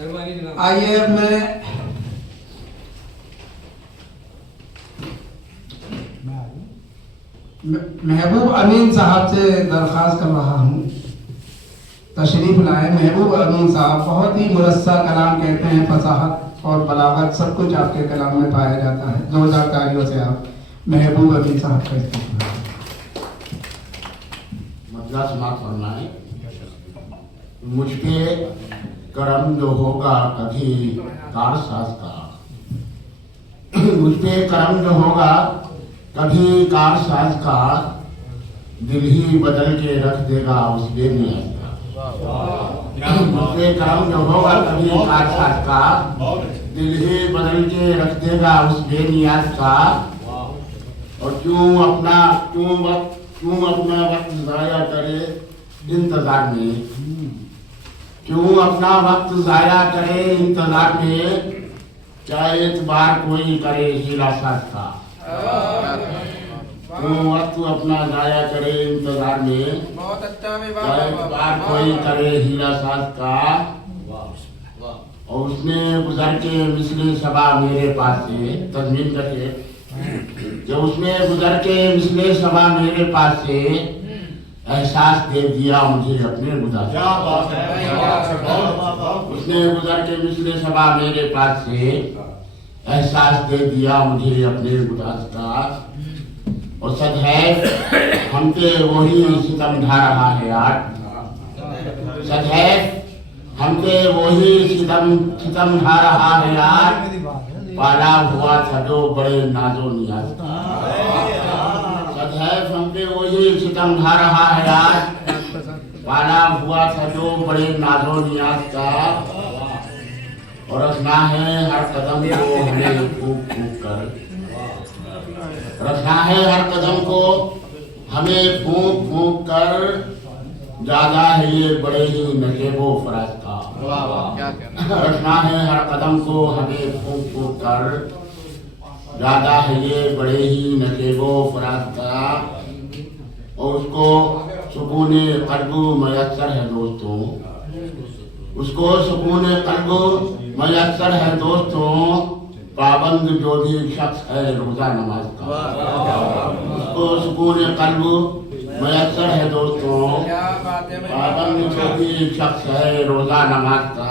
आइए अब मैं महबूब अमीन साहब से दरख्वास्त कर रहा हूँ तशरीफ लाए। महबूब अमीन साहब बहुत ही मुरस्सा कलाम कहते हैं, फसाहत और बलागत सब कुछ आपके कलाम में पाया जाता है। 2000 तालियों से आप महबूब अमीन साहब का इस्तेमाल मतलब समाप्त करना है। मुझ पे करम जो होगा कभी कारसाज का, मुझ पे करम जो होगा कभी कारसाज का, दिल ही बदल के रख देगा उस बेनियाज का। मुझ पे करम जो होगा कभी कारसाज का, दिल ही बदल के रख देगा उस बेनियाज का। और क्यों अपना वक्त जाया करे इंतजार में, क्यों अपना वक्त जाया करे इंतजार में, क्या एतबार कोई करे हीरा साज का। क्यों वक्त अपना जाया करे इंतजार में, बहुत अच्छा क्या एतबार कोई करे हीरा साज का। और उसने गुजर के मिसले सबा मेरे पास से तजमीन करके, जो उसने गुजर के मिसले सबा मेरे पास से एहसास दे दिया मुझे अपने गुदा से। उसने गुजर के मिसले सबा मेरे पास से एहसास दे दिया मुझे अपने गुदा का। और सच है हम पे वही सितम ढा रहा है आज, सच है हम पे वही सितम ढा रहा है आज। पाला हुआ था जो बड़े नाजो नियाज का, सच है हम पे वही सितम ढा रहा है आज। पाला हुआ था जो बड़े नाजो नियाज का। और रखना है हर कदम को हमें फूक फूक कर, रखना है हर कदम को हमें फूक फूक कर। ज्यादा है ये बड़े ही नशेबो फराज का, रखना है हर कदम को हमें फूक फूक कर। ज्यादा है ये बड़े ही नशेबो फराज का। और उसको सुकून कल्बो मयसर है दोस्तों, उसको सुकून कल्बो मयसर है दोस्तों। पाबंद जो भी शख्स है रोजा नमाज का, उसको सुकून कल्बो मयसर है दोस्तों। पाबंद जो भी शख्स है रोजा नमाज का।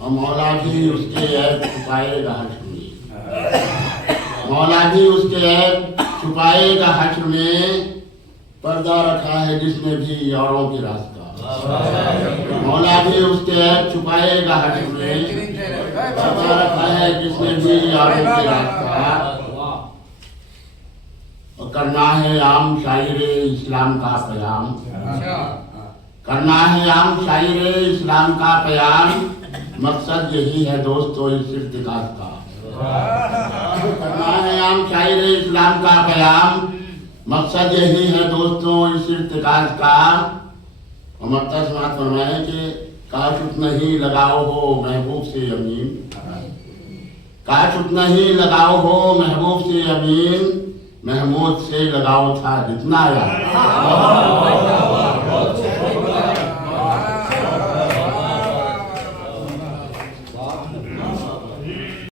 और मौला भी उसके ऐब छुपाएगा हश्र में, मौला भी उसके ऐब छुपाएगा हश्र में। पर्दा रखा है जिसने भी औरों के रास्ता, मौला भी उसके ऐब छुपाएगा हश्र में। पर्दा रखा है जिसने भी औरों के रास्ता। और करना है आम शायरे इस्लाम का प्याम, करना है आम शायरे इस्लाम का प्याम। मकसद यही है दोस्तों इस इर्तिकाज का, करना है आम शायरे इस्लाम का प्याम। मकसद यही है दोस्तों इस इर्तिकाज का। और मकसद समाप्त फरमाए कि काश उतना ही लगाओ हो महबूब से अमीन, काश उतना ही लगाओ हो महबूब से अमीन। महमूद से लगाओ था जितना यार।